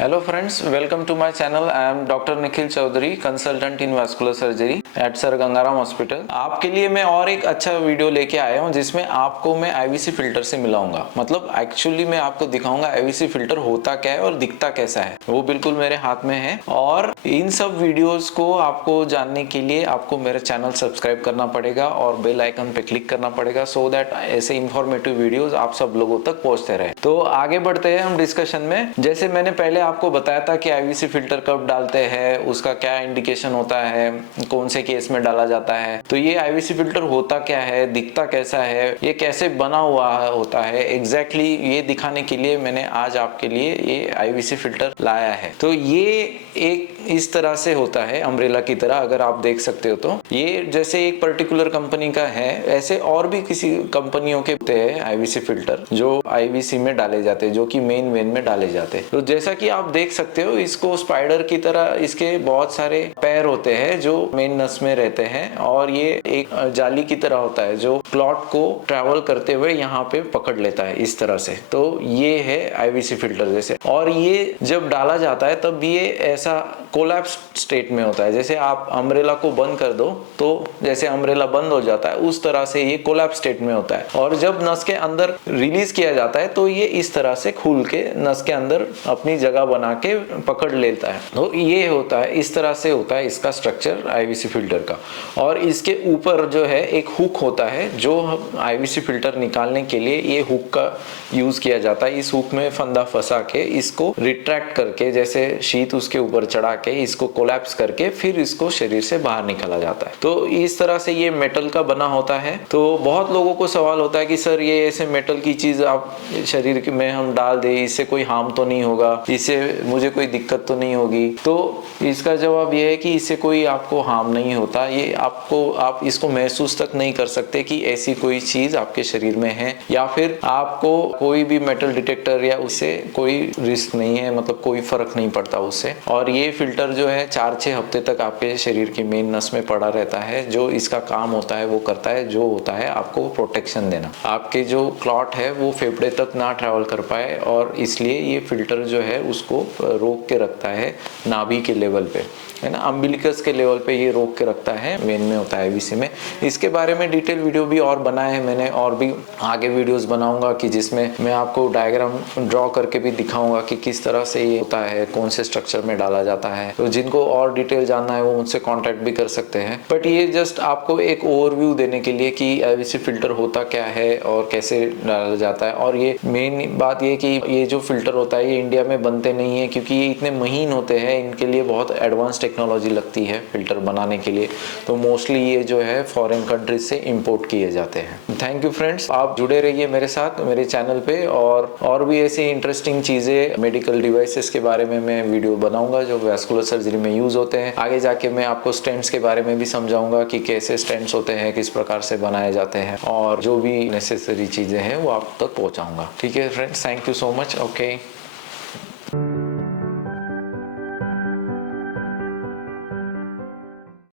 Hello friends, welcome to my channel. I am Dr. Nikhil Chaudhary, consultant in vascular surgery at Sir Gangaram hospital. आपके लिए मैं और एक अच्छा वीडियो लेके आया हूँ जिसमें आपको मैं आईवीसी फिल्टर से मिलाऊंगा। मतलब एक्चुअली मैं आपको दिखाऊंगा आईवीसी फिल्टर होता क्या है और दिखता कैसा है, वो बिल्कुल मेरे हाथ में है। और इन सब वीडियोस को आपको जानने के लिए आपको मेरा चैनल सब्सक्राइब करना पड़ेगा और बेल आइकन पे क्लिक करना पड़ेगा, सो दैट ऐसे इंफॉर्मेटिव वीडियोस आप सब लोगों तक पहुंचते रहे। तो आगे बढ़ते हैं हम डिस्कशन में। जैसे मैंने पहले आपको बताया था कि आईवीसी फिल्टर कब डालते हैं, उसका क्या इंडिकेशन होता है, कौन से केस में डाला जाता है। तो ये आईवीसी फिल्टर होता क्या है, दिखता कैसा है, ये कैसे बना हुआ होता है, एग्जैक्टली ये दिखाने के लिए मैंने आज आपके लिए ये आईवीसी फिल्टर लाया है। तो ये एक इस तरह से होता है अम्ब्रेला की तरह, अगर आप देख सकते हो। तो ये जैसे एक पर्टिकुलर कंपनी का है, ऐसे और भी किसी कंपनियों के होते हैं आईवीसी फिल्टर जो आईवीसी में डाले जाते हैं, जो कि मेन वेन में डाले जाते हैं। तो जैसा कि आप देख सकते हो, इसको स्पाइडर की तरह इसके बहुत सारे पैर होते हैं जो मेन नस में रहते हैं, और ये एक जाली की तरह होता है जो क्लॉट को ट्रैवल करते हुए यहाँ पे पकड़ लेता है इस तरह से। तो ये है आईवीसी फिल्टर जैसे। और ये जब डाला जाता है तब ये ऐसा कोलैप्स स्टेट में होता है। जैसे आप अम्ब्रेला को बंद कर दो तो जैसे अम्ब्रेला बंद हो जाता है, उस तरह से ये कोलैप्स स्टेट में होता है। और जब नस के अंदर रिलीज किया जाता है तो ये इस तरह से खुल के नस के अंदर अपनी जगह बना के पकड़ लेता है। तो ये होता है, इस तरह से होता है इसका स्ट्रक्चर आईवीसी फिल्टर का। और इसके ऊपर जो है एक हुक होता है, जो आईवीसी फिल्टर निकालने के लिए ये हुक का यूज किया जाता है। इस हुक में फंदा फंसा के इसको रिट्रैक्ट करके, जैसे शीट उसके ऊपर चढ़ा के इसको कोलैप्स करके फिर इसको शरीर से बाहर निकाला जाता है। तो इस तरह से ये मेटल का बना होता है। तो बहुत लोगों को सवाल होता है कि सर ये ऐसे मेटल की चीज आप शरीर में हम डाल दे, इससे कोई हार्म तो नहीं होगा, इससे मुझे कोई दिक्कत तो नहीं होगी। तो इसका जवाब ये है कि इससे कोई आपको हार्म नहीं होता। ये आप इसको महसूस तक नहीं कर सकते कि ऐसी कोई चीज आपके शरीर में है, या फिर आपको कोई भी मेटल डिटेक्टर या उससे कोई रिस्क नहीं है, मतलब कोई फर्क नहीं पड़ता उससे। और ये फिल्टर जो है 4-6 हफ्ते तक आपके शरीर की मेन नस में पड़ा रहता है। जो इसका काम होता है वो करता है, जो होता है आपको प्रोटेक्शन देना, आपके जो क्लॉट है वो फेफड़े तक ना ट्रैवल कर पाए। और इसलिए ये फिल्टर जो है उसको रोक के रखता है नाभि के लेवल पे, है ना, अम्बिलिकस के लेवल पे ये रोक के रखता है, वेन में होता है आईवीसी में। इसके बारे में डिटेल वीडियो भी और बनाए हैं मैंने, और भी आगे वीडियोस बनाऊंगा कि जिसमें मैं आपको डायग्राम ड्रॉ करके भी दिखाऊंगा कि किस तरह से ये होता है, कौन से स्ट्रक्चर में डाला जाता है। तो जिनको और डिटेल जानना है वो मुझसे कॉन्टेक्ट भी कर सकते हैं। बट ये जस्ट आपको एक ओवरव्यू देने के लिए कि आईवीसी फिल्टर होता क्या है और कैसे डाला जाता है। और ये मेन बात ये कि ये जो फिल्टर होता है ये इंडिया में बनते नहीं है, क्योंकि ये इतने महीन होते हैं, इनके लिए बहुत एडवांस टेक्नोलॉजी लगती है फिल्टर बनाने के लिए। तो मोस्टली ये जो है फॉरेन कंट्रीज से इंपोर्ट किए जाते हैं। थैंक यू फ्रेंड्स, आप जुड़े रहिए मेरे साथ मेरे चैनल पे, और भी ऐसी इंटरेस्टिंग चीजें मेडिकल डिवाइसेस के बारे में मैं वीडियो बनाऊंगा जो वैस्कुलर सर्जरी में यूज होते हैं। आगे जाके मैं आपको स्टेंट्स के बारे में भी समझाऊंगा कि कैसे स्टेंट्स होते हैं, किस प्रकार से बनाए जाते हैं, और जो भी नेसेसरी चीजें हैं वो आप तक पहुंचाऊंगा। ठीक है friends, thank you so much. Okay.